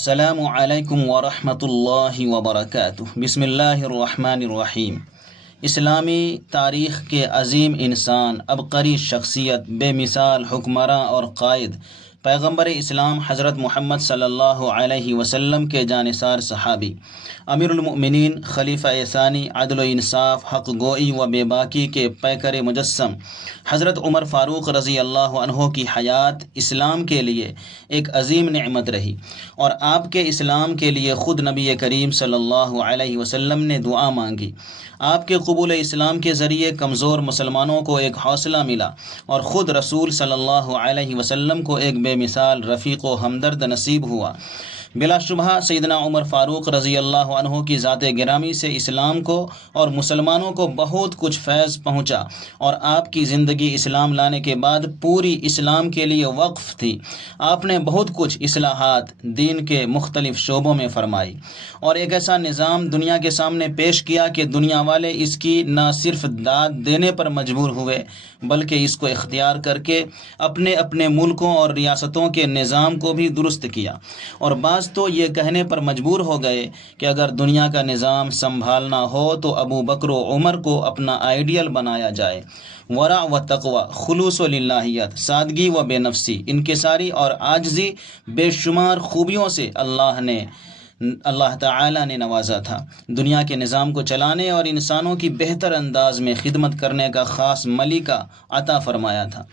السلام علیکم ورحمۃ اللہ وبرکاتہ۔ بسم اللہ الرحمن الرحیم۔ اسلامی تاریخ کے عظیم انسان، عبقری شخصیت، بے مثال حکمراں اور قائد، پیغمبر اسلام حضرت محمد صلی اللہ علیہ وسلم کے جانثار صحابی، امیر المؤمنین، خلیفہ ثانی، عدل و انصاف، حق گوئی و بے باکی کے پیکر مجسم حضرت عمر فاروق رضی اللہ عنہ کی حیات اسلام کے لیے ایک عظیم نعمت رہی، اور آپ کے اسلام کے لیے خود نبی کریم صلی اللہ علیہ وسلم نے دعا مانگی۔ آپ کے قبول اسلام کے ذریعے کمزور مسلمانوں کو ایک حوصلہ ملا، اور خود رسول صلی اللہ علیہ وسلم کو ایک بے مثال رفیق و ہمدرد نصیب ہوا۔ بلا شبہ سیدنا عمر فاروق رضی اللہ عنہ کی ذات گرامی سے اسلام کو اور مسلمانوں کو بہت کچھ فیض پہنچا، اور آپ کی زندگی اسلام لانے کے بعد پوری اسلام کے لیے وقف تھی۔ آپ نے بہت کچھ اصلاحات دین کے مختلف شعبوں میں فرمائی، اور ایک ایسا نظام دنیا کے سامنے پیش کیا کہ دنیا والے اس کی نہ صرف داد دینے پر مجبور ہوئے، بلکہ اس کو اختیار کر کے اپنے اپنے ملکوں اور ریاستوں کے نظام کو بھی درست کیا، اور بعض تو یہ کہنے پر مجبور ہو گئے کہ اگر دنیا کا نظام سنبھالنا ہو تو ابو بکر و عمر کو اپنا آئیڈیل بنایا جائے۔ ورع و تقوی، خلوص و للہیت، سادگی و بے نفسی، انکساری اور عاجزی، بے شمار خوبیوں سے اللہ تعالی نے نوازا تھا۔ دنیا کے نظام کو چلانے اور انسانوں کی بہتر انداز میں خدمت کرنے کا خاص ملکہ عطا فرمایا تھا،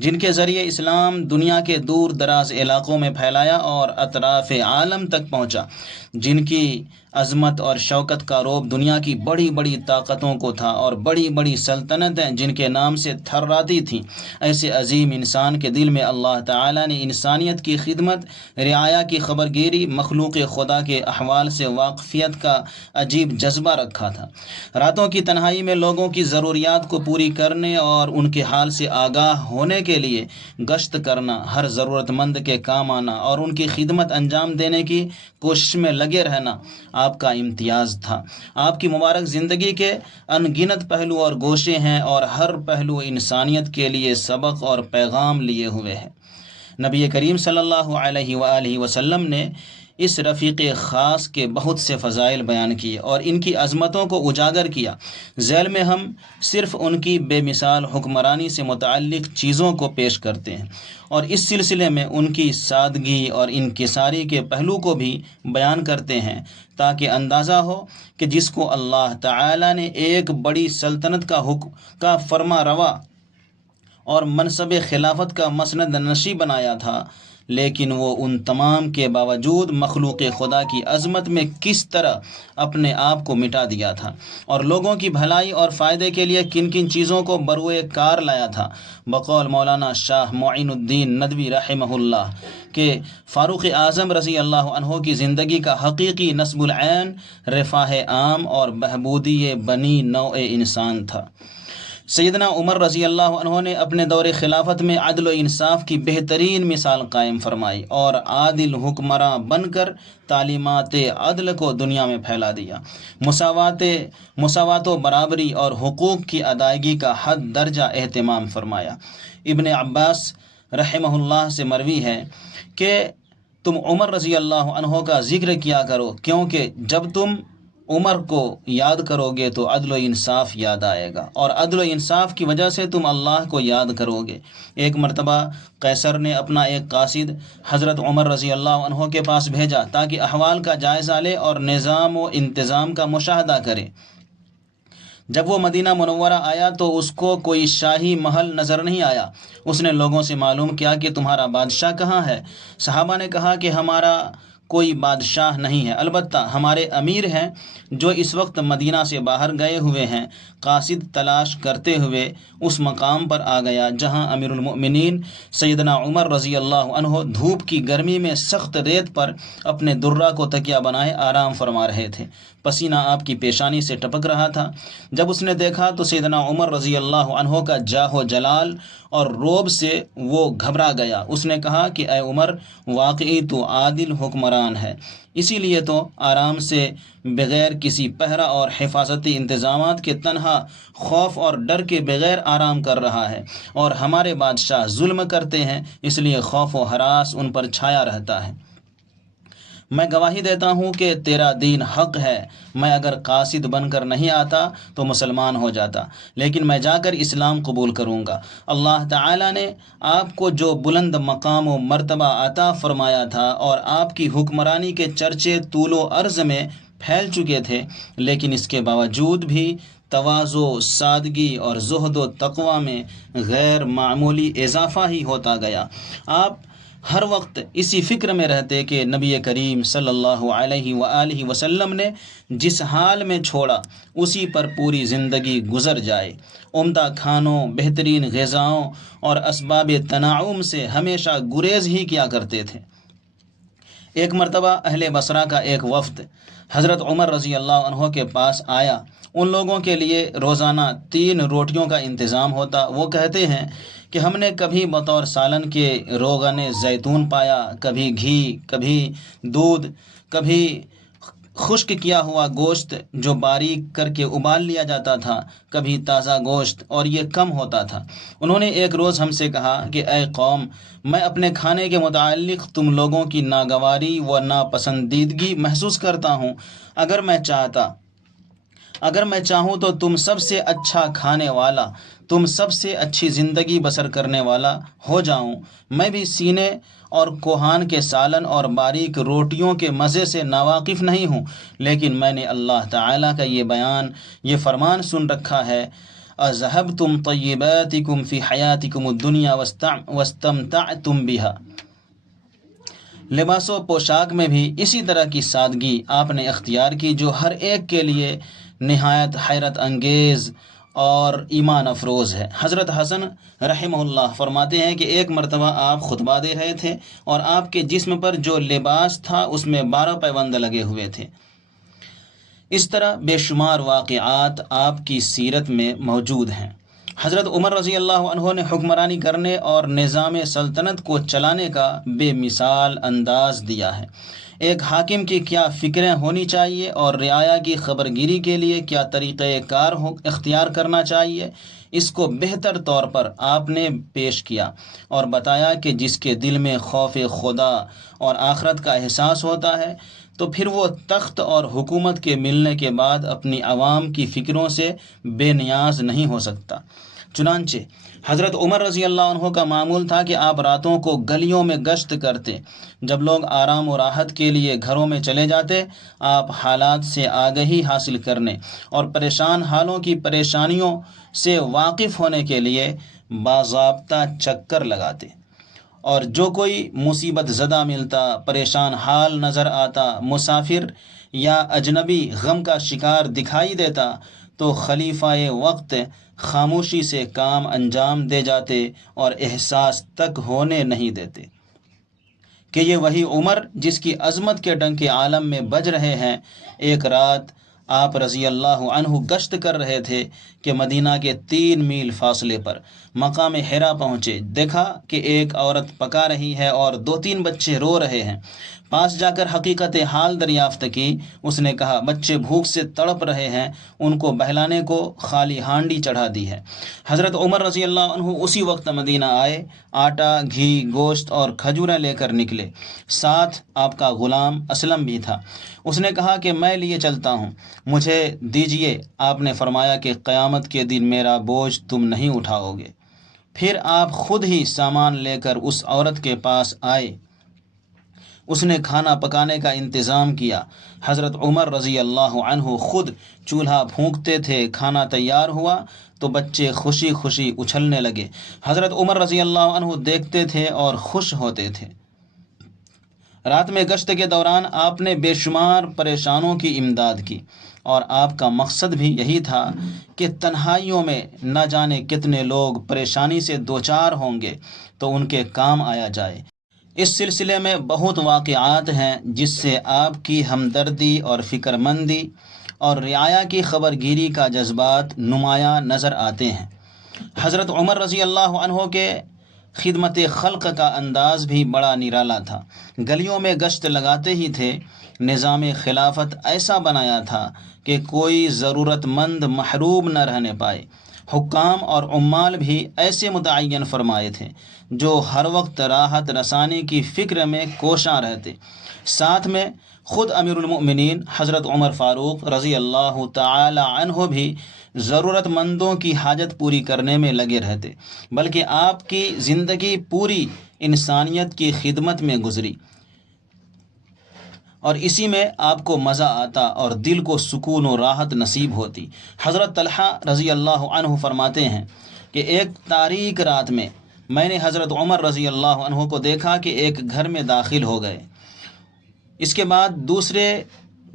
جن کے ذریعے اسلام دنیا کے دور دراز علاقوں میں پھیلایا اور اطراف عالم تک پہنچا، جن کی عظمت اور شوکت کا رعب دنیا کی بڑی بڑی طاقتوں کو تھا، اور بڑی بڑی سلطنتیں جن کے نام سے تھراتی تھیں۔ ایسے عظیم انسان کے دل میں اللہ تعالی نے انسانیت کی خدمت، رعایا کی خبرگیری، مخلوق خدا کے احوال سے واقفیت کا عجیب جذبہ رکھا تھا۔ راتوں کی تنہائی میں لوگوں کی ضروریات کو پوری کرنے اور ان کے حال سے آگاہ ہونے کے لیے گشت کرنا، ہر ضرورت مند کے کام آنا اور ان کی خدمت انجام دینے کی کوشش میں لگے رہنا آپ کا امتیاز تھا۔ آپ کی مبارک زندگی کے ان گنت پہلو اور گوشے ہیں، اور ہر پہلو انسانیت کے لیے سبق اور پیغام لیے ہوئے ہے۔ نبی کریم صلی اللہ علیہ وآلہ وسلم نے اس رفیق خاص کے بہت سے فضائل بیان کیے اور ان کی عظمتوں کو اجاگر کیا۔ ذیل میں ہم صرف ان کی بے مثال حکمرانی سے متعلق چیزوں کو پیش کرتے ہیں، اور اس سلسلے میں ان کی سادگی اور انکساری کے پہلو کو بھی بیان کرتے ہیں، تاکہ اندازہ ہو کہ جس کو اللہ تعالی نے ایک بڑی سلطنت کا فرما روا اور منصب خلافت کا مسند نشی بنایا تھا، لیکن وہ ان تمام کے باوجود مخلوق خدا کی عظمت میں کس طرح اپنے آپ کو مٹا دیا تھا، اور لوگوں کی بھلائی اور فائدے کے لیے کن کن چیزوں کو بروئے کار لایا تھا۔ بقول مولانا شاہ معین الدین ندوی رحمہ اللہ کہ فاروق اعظم رضی اللہ عنہ کی زندگی کا حقیقی نصب العین رفاہ عام اور بہبودی بنی نوع انسان تھا۔ سیدنا عمر رضی اللہ عنہ نے اپنے دور خلافت میں عدل و انصاف کی بہترین مثال قائم فرمائی، اور عادل حکمراں بن کر تعلیمات عدل کو دنیا میں پھیلا دیا۔ مساوات و برابری اور حقوق کی ادائیگی کا حد درجہ اہتمام فرمایا۔ ابن عباس رحمہ اللہ سے مروی ہے کہ تم عمر رضی اللہ عنہ کا ذکر کیا کرو، کیونکہ جب تم عمر کو یاد کرو گے تو عدل و انصاف یاد آئے گا، اور عدل و انصاف کی وجہ سے تم اللہ کو یاد کرو گے۔ ایک مرتبہ قیصر نے اپنا ایک قاصد حضرت عمر رضی اللہ عنہ کے پاس بھیجا تاکہ احوال کا جائزہ لے اور نظام و انتظام کا مشاہدہ کرے۔ جب وہ مدینہ منورہ آیا تو اس کو کوئی شاہی محل نظر نہیں آیا۔ اس نے لوگوں سے معلوم کیا کہ تمہارا بادشاہ کہاں ہے؟ صحابہ نے کہا کہ ہمارا کوئی بادشاہ نہیں ہے، البتہ ہمارے امیر ہیں جو اس وقت مدینہ سے باہر گئے ہوئے ہیں۔ قاصد تلاش کرتے ہوئے اس مقام پر آ گیا جہاں امیر المؤمنین سیدنا عمر رضی اللہ عنہ دھوپ کی گرمی میں سخت ریت پر اپنے درہ کو تکیہ بنائے آرام فرما رہے تھے۔ پسینہ آپ کی پیشانی سے ٹپک رہا تھا۔ جب اس نے دیکھا تو سیدنا عمر رضی اللہ عنہ کا جاہ و جلال اور رعب سے وہ گھبرا گیا۔ اس نے کہا کہ اے عمر، واقعی تو عادل حکمران ہے، اسی لیے تو آرام سے بغیر کسی پہرہ اور حفاظتی انتظامات کے تنہا خوف اور ڈر کے بغیر آرام کر رہا ہے، اور ہمارے بادشاہ ظلم کرتے ہیں، اس لیے خوف و ہراس ان پر چھایا رہتا ہے۔ میں گواہی دیتا ہوں کہ تیرا دین حق ہے۔ میں اگر قاصد بن کر نہیں آتا تو مسلمان ہو جاتا، لیکن میں جا کر اسلام قبول کروں گا۔ اللہ تعالیٰ نے آپ کو جو بلند مقام و مرتبہ عطا فرمایا تھا اور آپ کی حکمرانی کے چرچے طول و عرض میں پھیل چکے تھے، لیکن اس کے باوجود بھی تواضع، سادگی اور زہد و تقوی میں غیر معمولی اضافہ ہی ہوتا گیا۔ آپ ہر وقت اسی فکر میں رہتے کہ نبی کریم صلی اللہ علیہ وآلہ وسلم نے جس حال میں چھوڑا اسی پر پوری زندگی گزر جائے۔ عمدہ کھانوں، بہترین غذاؤں اور اسباب تنعم سے ہمیشہ گریز ہی کیا کرتے تھے۔ ایک مرتبہ اہل بصرہ کا ایک وفد حضرت عمر رضی اللہ عنہ کے پاس آیا۔ ان لوگوں کے لیے روزانہ 3 روٹیوں کا انتظام ہوتا۔ وہ کہتے ہیں کہ ہم نے کبھی بطور سالن کے روغن زیتون پایا، کبھی گھی، کبھی دودھ، کبھی خشک کیا ہوا گوشت جو باریک کر کے ابال لیا جاتا تھا، کبھی تازہ گوشت، اور یہ کم ہوتا تھا۔ انہوں نے ایک روز ہم سے کہا کہ اے قوم، میں اپنے کھانے کے متعلق تم لوگوں کی ناگواری و ناپسندیدگی محسوس کرتا ہوں۔ اگر میں چاہوں تو تم سب سے اچھا کھانے والا، تم سب سے اچھی زندگی بسر کرنے والا ہو جاؤں۔ میں بھی سینے اور کوہان کے سالن اور باریک روٹیوں کے مزے سے ناواقف نہیں ہوں، لیکن میں نے اللہ تعالیٰ کا یہ فرمان سن رکھا ہے، اذهبتم طیباتکم فی حیاتکم الدنیا واستمتعتم بها۔ لباس و پوشاک میں بھی اسی طرح کی سادگی آپ نے اختیار کی جو ہر ایک کے لیے نہایت حیرت انگیز اور ایمان افروز ہے۔ حضرت حسن رحمہ اللہ فرماتے ہیں کہ ایک مرتبہ آپ خطبہ دے رہے تھے اور آپ کے جسم پر جو لباس تھا اس میں 12 پیوند لگے ہوئے تھے۔ اس طرح بے شمار واقعات آپ کی سیرت میں موجود ہیں۔ حضرت عمر رضی اللہ عنہ نے حکمرانی کرنے اور نظام سلطنت کو چلانے کا بے مثال انداز دیا ہے۔ ایک حاکم کی کیا فکریں ہونی چاہیے اور رعایا کی خبر گیری کے لیے کیا طریقہ کار اختیار کرنا چاہیے، اس کو بہتر طور پر آپ نے پیش کیا اور بتایا کہ جس کے دل میں خوف خدا اور آخرت کا احساس ہوتا ہے تو پھر وہ تخت اور حکومت کے ملنے کے بعد اپنی عوام کی فکروں سے بے نیاز نہیں ہو سکتا۔ چنانچہ حضرت عمر رضی اللہ عنہ کا معمول تھا کہ آپ راتوں کو گلیوں میں گشت کرتے۔ جب لوگ آرام و راحت کے لیے گھروں میں چلے جاتے، آپ حالات سے آگہی حاصل کرنے اور پریشان حالوں کی پریشانیوں سے واقف ہونے کے لیے باضابطہ چکر لگاتے، اور جو کوئی مصیبت زدہ ملتا، پریشان حال نظر آتا، مسافر یا اجنبی غم کا شکار دکھائی دیتا تو خلیفہ وقت خاموشی سے کام انجام دے جاتے اور احساس تک ہونے نہیں دیتے کہ یہ وہی عمر جس کی عظمت کے ڈنک عالم میں بج رہے ہیں۔ ایک رات آپ رضی اللہ عنہ گشت کر رہے تھے کہ مدینہ کے 3 میل فاصلے پر مقام حرا پہنچے۔ دیکھا کہ ایک عورت پکا رہی ہے اور 2-3 بچے رو رہے ہیں۔ پاس جا کر حقیقت حال دریافت کی۔ اس نے کہا، بچے بھوک سے تڑپ رہے ہیں، ان کو بہلانے کو خالی ہانڈی چڑھا دی ہے۔ حضرت عمر رضی اللہ عنہ اسی وقت مدینہ آئے، آٹا، گھی، گوشت اور کھجوریں لے کر نکلے۔ ساتھ آپ کا غلام اسلم بھی تھا۔ اس نے کہا کہ میں لیے چلتا ہوں، مجھے دیجیے۔ آپ نے فرمایا کہ قیامت کے دن میرا بوجھ تم نہیں اٹھاؤ گے۔ پھر آپ خود ہی سامان لے کر اس عورت کے پاس آئے۔ اس نے کھانا پکانے کا انتظام کیا۔ حضرت عمر رضی اللہ عنہ خود چولہا پھونکتے تھے۔ کھانا تیار ہوا تو بچے خوشی خوشی اچھلنے لگے۔ حضرت عمر رضی اللہ عنہ دیکھتے تھے اور خوش ہوتے تھے۔ رات میں گشت کے دوران آپ نے بے شمار پریشانوں کی امداد کی، اور آپ کا مقصد بھی یہی تھا کہ تنہائیوں میں نہ جانے کتنے لوگ پریشانی سے دوچار ہوں گے تو ان کے کام آیا جائے۔ اس سلسلے میں بہت واقعات ہیں جس سے آپ کی ہمدردی اور فکر مندی اور رعایا کی خبر گیری کا جذبات نمایاں نظر آتے ہیں۔ حضرت عمر رضی اللہ عنہ کے خدمت خلق کا انداز بھی بڑا نرالا تھا۔ گلیوں میں گشت لگاتے ہی تھے۔ نظام خلافت ایسا بنایا تھا کہ کوئی ضرورت مند محروم نہ رہنے پائے۔ حکام اور عمال بھی ایسے متعین فرمائے تھے جو ہر وقت راحت رسانی کی فکر میں کوشاں رہتے۔ ساتھ میں خود امیر المؤمنین حضرت عمر فاروق رضی اللہ تعالی عنہ بھی ضرورت مندوں کی حاجت پوری کرنے میں لگے رہتے، بلکہ آپ کی زندگی پوری انسانیت کی خدمت میں گزری، اور اسی میں آپ کو مزہ آتا اور دل کو سکون و راحت نصیب ہوتی۔ حضرت طلحہ رضی اللہ عنہ فرماتے ہیں کہ ایک تاریک رات میں نے حضرت عمر رضی اللہ عنہ کو دیکھا کہ ایک گھر میں داخل ہو گئے، اس کے بعد دوسرے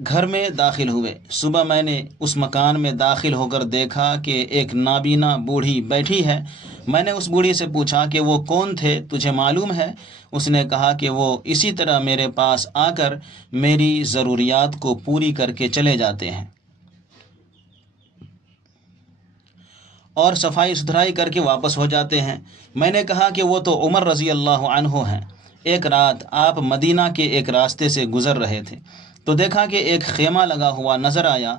گھر میں داخل ہوئے۔ صبح میں نے اس مکان میں داخل ہو کر دیکھا کہ ایک نابینا بوڑھی بیٹھی ہے۔ میں نے اس بوڑھی سے پوچھا کہ وہ کون تھے، تجھے معلوم ہے؟ اس نے کہا کہ وہ اسی طرح میرے پاس آ کر میری ضروریات کو پوری کر کے چلے جاتے ہیں اور صفائی ستھرائی کر کے واپس ہو جاتے ہیں۔ میں نے کہا کہ وہ تو عمر رضی اللہ عنہ ہیں۔ ایک رات آپ مدینہ کے ایک راستے سے گزر رہے تھے تو دیکھا کہ ایک خیمہ لگا ہوا نظر آیا،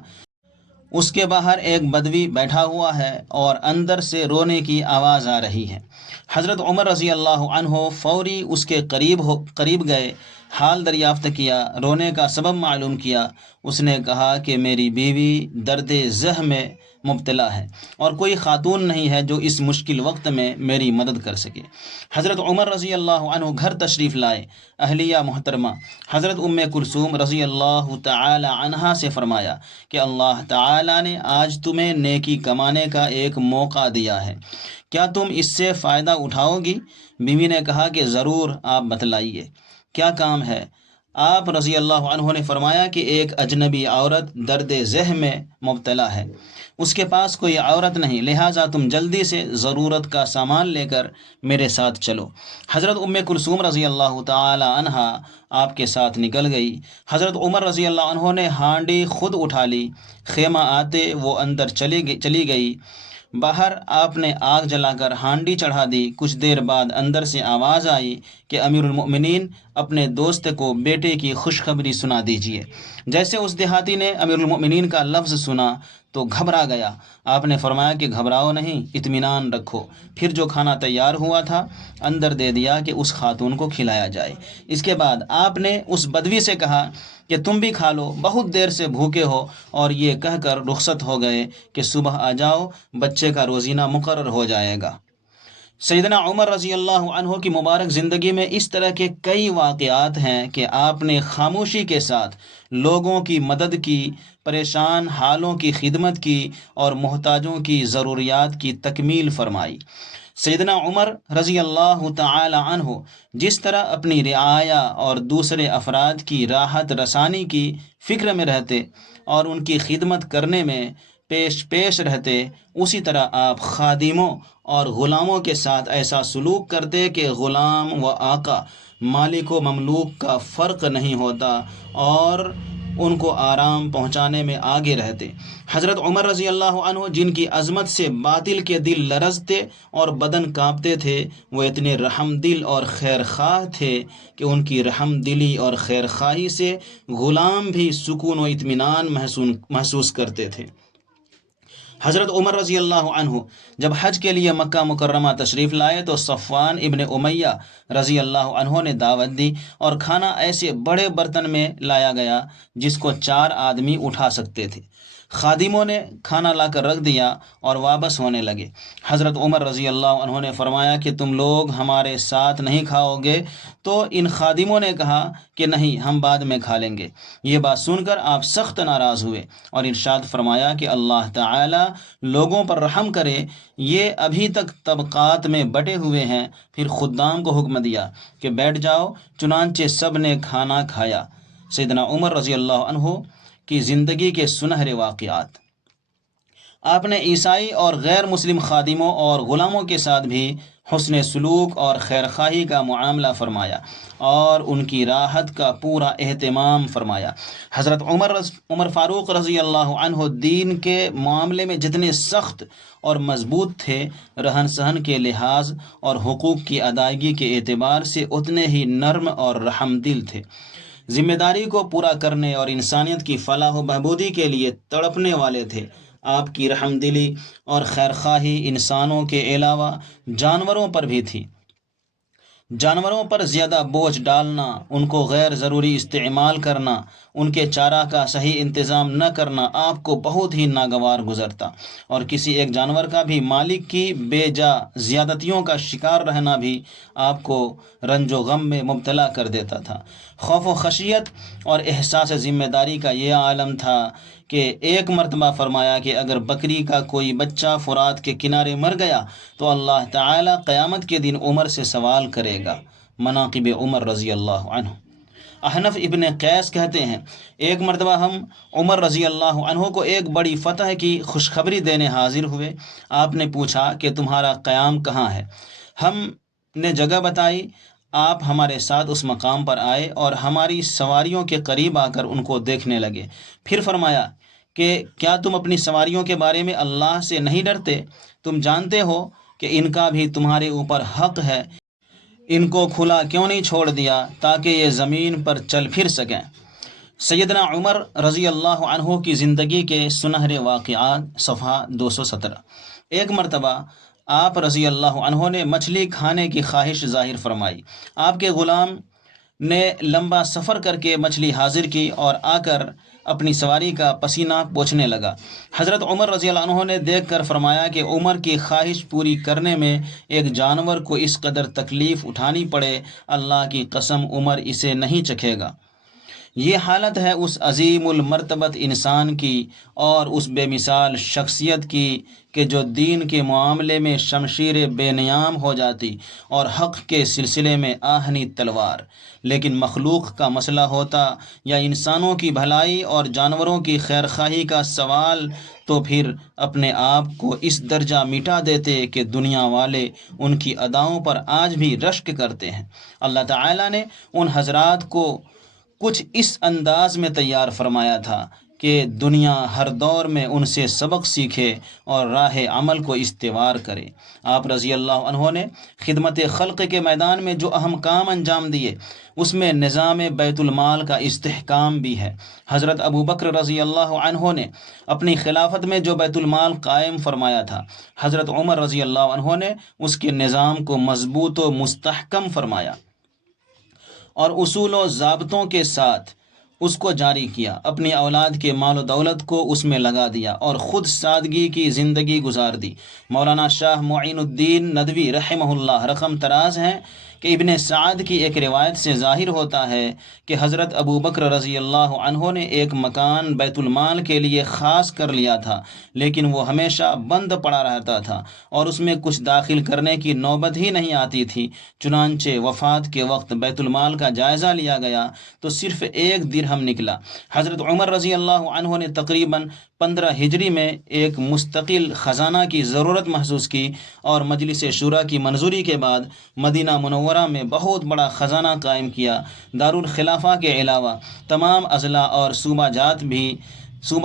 اس کے باہر ایک بدوی بیٹھا ہوا ہے اور اندر سے رونے کی آواز آ رہی ہے۔ حضرت عمر رضی اللہ عنہ فوری اس کے قریب گئے، حال دریافت کیا، رونے کا سبب معلوم کیا۔ اس نے کہا کہ میری بیوی درد زہ میں مبتلا ہے اور کوئی خاتون نہیں ہے جو اس مشکل وقت میں میری مدد کر سکے۔ حضرت عمر رضی اللہ عنہ گھر تشریف لائے۔ اہلیہ محترمہ حضرت ام کلثوم رضی اللہ تعالی عنہا سے فرمایا کہ اللہ تعالی نے آج تمہیں نیکی کمانے کا ایک موقع دیا ہے، کیا تم اس سے فائدہ اٹھاؤ گی؟ بیوی نے کہا کہ ضرور، آپ بتلائیے کیا کام ہے؟ آپ رضی اللہ عنہ نے فرمایا کہ ایک اجنبی عورت درد ذہ میں مبتلا ہے، اس کے پاس کوئی عورت نہیں، لہٰذا تم جلدی سے ضرورت کا سامان لے کر میرے ساتھ چلو۔ حضرت ام کلثوم رضی اللہ تعالی عنہا آپ کے ساتھ نکل گئی۔ حضرت عمر رضی اللہ عنہ نے ہانڈی خود اٹھا لی، خیمہ آتے وہ اندر چلی گئی۔ باہر آپ نے آگ جلا کر ہانڈی چڑھا دی۔ کچھ دیر بعد اندر سے آواز آئی کہ امیر المؤمنین اپنے دوست کو بیٹے کی خوشخبری سنا دیجیے۔ جیسے اس دیہاتی نے امیر المؤمنین کا لفظ سنا تو گھبرا گیا۔ آپ نے فرمایا کہ گھبراؤ نہیں، اطمینان رکھو۔ پھر جو کھانا تیار ہوا تھا اندر دے دیا کہ اس خاتون کو کھلایا جائے۔ اس کے بعد آپ نے اس بدوی سے کہا کہ تم بھی کھا لو، بہت دیر سے بھوکے ہو، اور یہ کہہ کر رخصت ہو گئے کہ صبح آ جاؤ، بچے کا روزینہ مقرر ہو جائے گا۔ سیدنا عمر رضی اللہ عنہ کی مبارک زندگی میں اس طرح کے کئی واقعات ہیں کہ آپ نے خاموشی کے ساتھ لوگوں کی مدد کی، پریشان حالوں کی خدمت کی اور محتاجوں کی ضروریات کی تکمیل فرمائی۔ سیدنا عمر رضی اللہ تعالی عنہ جس طرح اپنی رعایا اور دوسرے افراد کی راحت رسانی کی فکر میں رہتے اور ان کی خدمت کرنے میں پیش رہتے، اسی طرح آپ خادموں اور غلاموں کے ساتھ ایسا سلوک کرتے کہ غلام و آقا، مالک و مملوک کا فرق نہیں ہوتا اور ان کو آرام پہنچانے میں آگے رہتے۔ حضرت عمر رضی اللہ عنہ جن کی عظمت سے باطل کے دل لرزتے اور بدن کانپتے تھے، وہ اتنے رحم دل اور خیر خواہ تھے کہ ان کی رحم دلی اور خیر خواہی سے غلام بھی سکون و اطمینان محسوس کرتے تھے۔ حضرت عمر رضی اللہ عنہ جب حج کے لیے مکہ مکرمہ تشریف لائے تو صفوان ابن امیہ رضی اللہ عنہ نے دعوت دی اور کھانا ایسے بڑے برتن میں لایا گیا جس کو 4 آدمی اٹھا سکتے تھے۔ خادموں نے کھانا لا کر رکھ دیا اور واپس ہونے لگے۔ حضرت عمر رضی اللہ عنہ نے فرمایا کہ تم لوگ ہمارے ساتھ نہیں کھاؤ گے؟ تو ان خادموں نے کہا کہ نہیں، ہم بعد میں کھا لیں گے۔ یہ بات سن کر آپ سخت ناراض ہوئے اور ارشاد فرمایا کہ اللہ تعالی لوگوں پر رحم کرے، یہ ابھی تک طبقات میں بٹے ہوئے ہیں۔ پھر خدام کو حکم دیا کہ بیٹھ جاؤ، چنانچہ سب نے کھانا کھایا۔ سیدنا عمر رضی اللہ عنہ کی زندگی کے سنہرے واقعات۔ آپ نے عیسائی اور غیر مسلم خادموں اور غلاموں کے ساتھ بھی حسن سلوک اور خیر خواہی کا معاملہ فرمایا اور ان کی راحت کا پورا اہتمام فرمایا۔ حضرت عمر فاروق رضی اللہ عنہ دین کے معاملے میں جتنے سخت اور مضبوط تھے، رہن سہن کے لحاظ اور حقوق کی ادائیگی کے اعتبار سے اتنے ہی نرم اور رحم دل تھے۔ ذمہ داری کو پورا کرنے اور انسانیت کی فلاح و بہبودی کے لیے تڑپنے والے تھے۔ آپ کی رحم دلی اور خیر خواہی انسانوں کے علاوہ جانوروں پر بھی تھی۔ جانوروں پر زیادہ بوجھ ڈالنا، ان کو غیر ضروری استعمال کرنا، ان کے چارہ کا صحیح انتظام نہ کرنا آپ کو بہت ہی ناگوار گزرتا، اور کسی ایک جانور کا بھی مالک کی بے جا زیادتیوں کا شکار رہنا بھی آپ کو رنج و غم میں مبتلا کر دیتا تھا۔ خوف و خشیت اور احساس ذمہ داری کا یہ عالم تھا کہ ایک مرتبہ فرمایا کہ اگر بکری کا کوئی بچہ فرات کے کنارے مر گیا تو اللہ تعالی قیامت کے دن عمر سے سوال کرے گا۔ مناقب عمر رضی اللہ عنہ۔ احنف ابن قیس کہتے ہیں ایک مرتبہ ہم عمر رضی اللہ عنہ کو ایک بڑی فتح کی خوشخبری دینے حاضر ہوئے۔ آپ نے پوچھا کہ تمہارا قیام کہاں ہے؟ ہم نے جگہ بتائی۔ آپ ہمارے ساتھ اس مقام پر آئے اور ہماری سواریوں کے قریب آ کر ان کو دیکھنے لگے۔ پھر فرمایا کہ کیا تم اپنی سواریوں کے بارے میں اللہ سے نہیں ڈرتے؟ تم جانتے ہو کہ ان کا بھی تمہارے اوپر حق ہے، ان کو کھلا کیوں نہیں چھوڑ دیا تاکہ یہ زمین پر چل پھر سکیں؟ سیدنا عمر رضی اللہ عنہ کی زندگی کے سنہرے واقعات، صفحہ 217۔ ایک مرتبہ آپ رضی اللہ عنہ نے مچھلی کھانے کی خواہش ظاہر فرمائی۔ آپ کے غلام نے لمبا سفر کر کے مچھلی حاضر کی اور آ کر اپنی سواری کا پسینہ پوچھنے لگا۔ حضرت عمر رضی اللہ عنہ نے دیکھ کر فرمایا کہ عمر کی خواہش پوری کرنے میں ایک جانور کو اس قدر تکلیف اٹھانی پڑے، اللہ کی قسم عمر اسے نہیں چکھے گا۔ یہ حالت ہے اس عظیم المرتبت انسان کی اور اس بے مثال شخصیت کی کہ جو دین کے معاملے میں شمشیر بے نیام ہو جاتی اور حق کے سلسلے میں آہنی تلوار، لیکن مخلوق کا مسئلہ ہوتا یا انسانوں کی بھلائی اور جانوروں کی خیرخواہی کا سوال تو پھر اپنے آپ کو اس درجہ مٹا دیتے کہ دنیا والے ان کی اداؤں پر آج بھی رشک کرتے ہیں۔ اللہ تعالیٰ نے ان حضرات کو کچھ اس انداز میں تیار فرمایا تھا کہ دنیا ہر دور میں ان سے سبق سیکھے اور راہ عمل کو استوار کرے۔ آپ رضی اللہ عنہ نے خدمت خلق کے میدان میں جو اہم کام انجام دیے اس میں نظام بیت المال کا استحکام بھی ہے۔ حضرت ابو بکر رضی اللہ عنہ نے اپنی خلافت میں جو بیت المال قائم فرمایا تھا، حضرت عمر رضی اللہ عنہ نے اس کے نظام کو مضبوط و مستحکم فرمایا اور اصول و ضابطوں کے ساتھ اس کو جاری کیا، اپنی اولاد کے مال و دولت کو اس میں لگا دیا اور خود سادگی کی زندگی گزار دی۔ مولانا شاہ معین الدین ندوی رحمہ اللہ رقم تراز ہیں کہ ابن سعد کی ایک روایت سے ظاہر ہوتا ہے کہ حضرت ابو بکر رضی اللہ عنہ نے ایک مکان بیت المال کے لیے خاص کر لیا تھا، لیکن وہ ہمیشہ بند پڑا رہتا تھا اور اس میں کچھ داخل کرنے کی نوبت ہی نہیں آتی تھی۔ چنانچہ وفات کے وقت بیت المال کا جائزہ لیا گیا تو صرف 1 درہم نکلا۔ حضرت عمر رضی اللہ عنہ نے تقریباً 15 ہجری میں ایک مستقل خزانہ کی ضرورت محسوس کی اور مجلس شورا کی منظوری کے بعد مدینہ منورہ میں بہت بڑا خزانہ قائم کیا۔ دارالخلافہ کے علاوہ تمام اضلاع اور صوبہ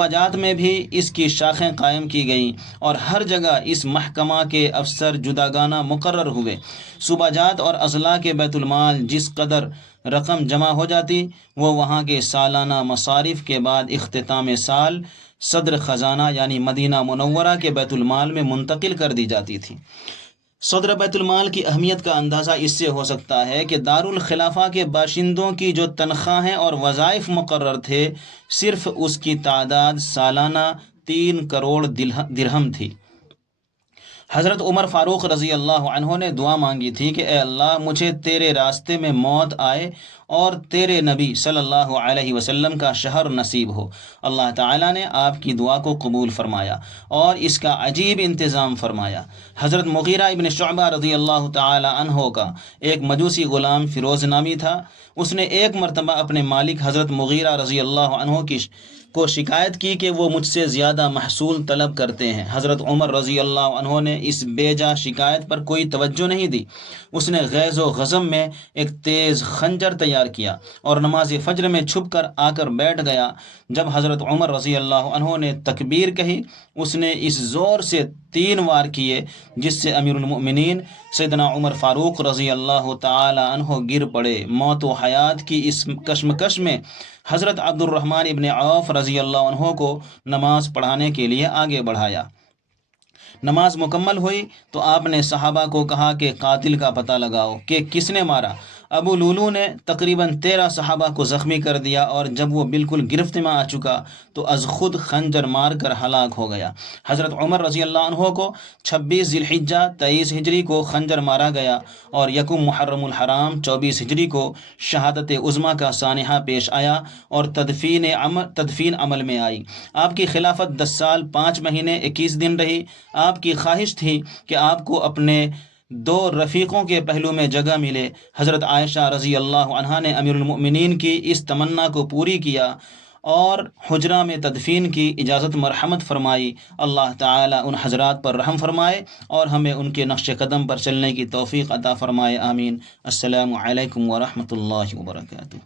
جات میں بھی اس کی شاخیں قائم کی گئیں اور ہر جگہ اس محکمہ کے افسر جداگانہ مقرر ہوئے۔ صوبہ جات اور اضلاع کے بیت المال جس قدر رقم جمع ہو جاتی وہ وہاں کے سالانہ مصارف کے بعد اختتام سال صدر خزانہ یعنی مدینہ منورہ کے بیت المال میں منتقل کر دی جاتی تھی۔ صدر بیت المال کی اہمیت کا اندازہ اس سے ہو سکتا ہے کہ دارالخلافہ کے باشندوں کی جو تنخواہیں اور وظائف مقرر تھے، صرف اس کی تعداد سالانہ 3 کروڑ درہم تھی۔ حضرت عمر فاروق رضی اللہ عنہ نے دعا مانگی تھی کہ اے اللہ مجھے تیرے راستے میں موت آئے اور تیرے نبی صلی اللہ علیہ وسلم کا شہر نصیب ہو۔ اللہ تعالیٰ نے آپ کی دعا کو قبول فرمایا اور اس کا عجیب انتظام فرمایا۔ حضرت مغیرہ ابن شعبہ رضی اللہ تعالی عنہ کا ایک مجوسی غلام فیروز نامی تھا۔ اس نے ایک مرتبہ اپنے مالک حضرت مغیرہ رضی اللہ عنہ کو شکایت کی کہ وہ مجھ سے زیادہ محصول طلب کرتے ہیں۔ حضرت عمر رضی اللہ عنہ نے اس بے جا شکایت پر کوئی توجہ نہیں دی۔ اس نے غیظ و غضب میں ایک تیز خنجر تیار کیا اور نماز فجر میں چھپ کر آ کر بیٹھ گیا۔ جب حضرت عمر رضی اللہ عنہ نے تکبیر کہی، اس نے اس زور سے 3 وار کیے جس سے امیر المؤمنین سیدنا عمر فاروق رضی اللہ تعالی عنہ گر پڑے۔ موت و حیات کی اس کشمکش میں حضرت عبد الرحمن ابن عوف رضی اللہ عنہ کو نماز پڑھانے کے لیے آگے بڑھایا۔ نماز مکمل ہوئی تو آپ نے صحابہ کو کہا کہ قاتل کا پتہ لگاؤ کہ کس نے مارا۔ ابو لولو نے تقریباً 13 صحابہ کو زخمی کر دیا، اور جب وہ بالکل گرفت میں آ چکا تو از خود خنجر مار کر ہلاک ہو گیا۔ حضرت عمر رضی اللہ عنہ کو 26 ذی الحجہ 23 ہجری کو خنجر مارا گیا، اور یکم محرم الحرام 24 ہجری کو شہادت عظمیٰ کا سانحہ پیش آیا اور تدفین عمل میں آئی۔ آپ کی خلافت 10 سال 5 مہینے 21 دن رہی۔ آپ کی خواہش تھی کہ آپ کو اپنے 2 رفیقوں کے پہلو میں جگہ ملے۔ حضرت عائشہ رضی اللہ عنہا نے امیر المؤمنین کی اس تمنا کو پوری کیا اور حجرہ میں تدفین کی اجازت مرحمت فرمائی۔ اللہ تعالیٰ ان حضرات پر رحم فرمائے اور ہمیں ان کے نقش قدم پر چلنے کی توفیق عطا فرمائے، آمین۔ السلام علیکم ورحمۃ اللہ وبرکاتہ۔